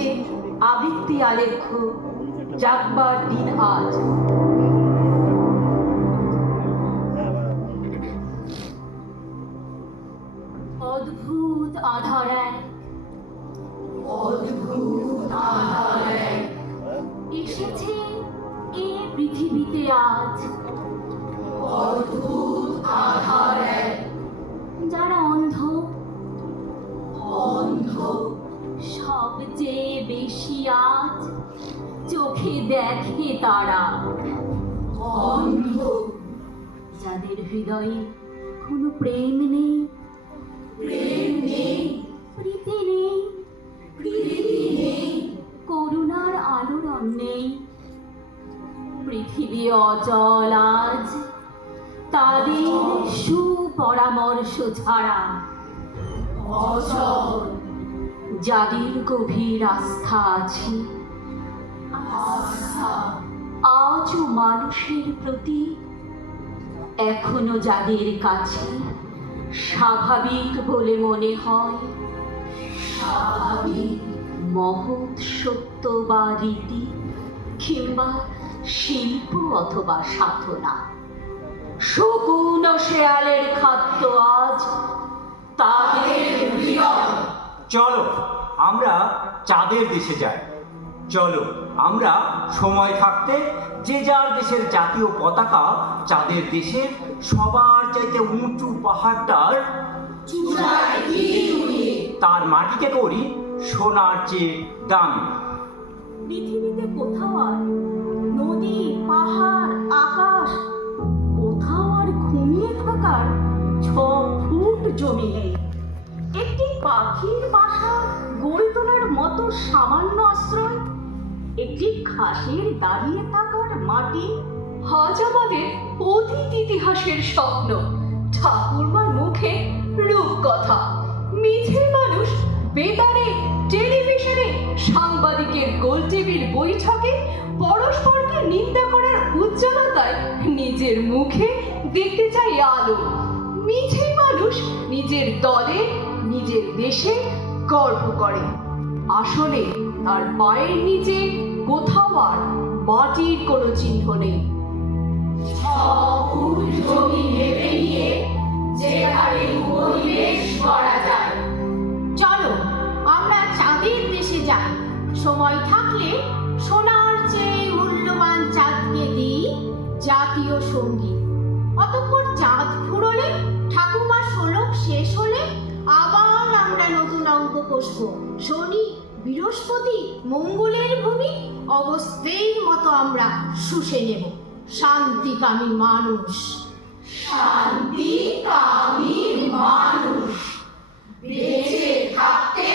এসেছে আবৃত্তি আলেখ্য জাগবার দিন আজ। অদ্ভুত আধার এক, অদ্ভুত আধার এক এসেছে এ পৃথিবীতে আজ। অদ্ভুত আধার এক, যারা অন্ধ অন্ধ সবচেয়ে বেশি আজ চোখে দেখে তারা। অন্ধ যাদের হৃদয়ে কোনো প্রেম নেই, প্রেম নেই, প্রীতি নেই, প্রীতি নেই, করুণার আলোড়ন নেই। পৃথিবী অচল আজ তাদের সুপরামর্শ ছাড়া। অচল যাদের গভীর আস্থা আছে, আস্থা আজও মানুষের প্রতি, এখনো যাদের কাছে স্বাভাবিক বলে মনে হয়, স্বাভাবিক মহৎ সত্য বা রীতি কিংবা শিল্প অথবা সাধনা। শকুন ও শেয়ালের খাদ্য আজ তাদের হৃদয়। চলো আমরা চাঁদের দেশে যাই। চলো আমরা সময় থাকতে যে যার দেশের জাতীয় পতাকা চাঁদের দেশের সবার চাইতে উঁচু পাহাড়টার তার মাটিকে করি সোনার চেয়ে দামি। পৃথিবীতে কোথাও আর নদী, পাহাড়, আকাশ, কোথাও আর ঘুমিয়ে থাকার 6 ফুট জমি নেই। একটি পাখির বাসা গড়ে তোলার মতো সামান্য আশ্রয়, একটি ঘাসের দাঁড়িয়ে থাকার মাটি, আজ আমাদের অতীত ইতিহাসের স্বপ্ন। ঠাকুরমার মুখে রূপকথা, মিছে মানুষ বেতারে, টেলিভিশনে, সাংবাদিকের গোলটেবিল বৈঠকে পরস্পরকে নিন্দা করার উজ্জ্বলতায় নিজের মুখে দেখতে চাই আলো। মিছে মানুষ নিজের দলে, নিজের দেশে গর্ব করে, আসলে তার পায়ের নিচে কোথাও আর মাটির কোনো চিহ্ন নেই। চলো আমরা চাঁদের দেশে যাই। সময় থাকলে সোনার চেয়ে মূল্যবান চাঁদকে দিই জাতীয় সঙ্গীত। অতঃপর চাঁদ ফুরোলে, ঠাকুমার শোলক শেষ হলে আবার আমরা নতুন অঙ্ক কষবো। শনি, বৃহস্পতি, মঙ্গলের ভূমি অগস্ত্যের মতো আমরা শুষে নেব। শান্তিকামী মানুষ, শান্তিকামী মানুষ বেঁচে থাকতে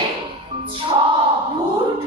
6 ফুট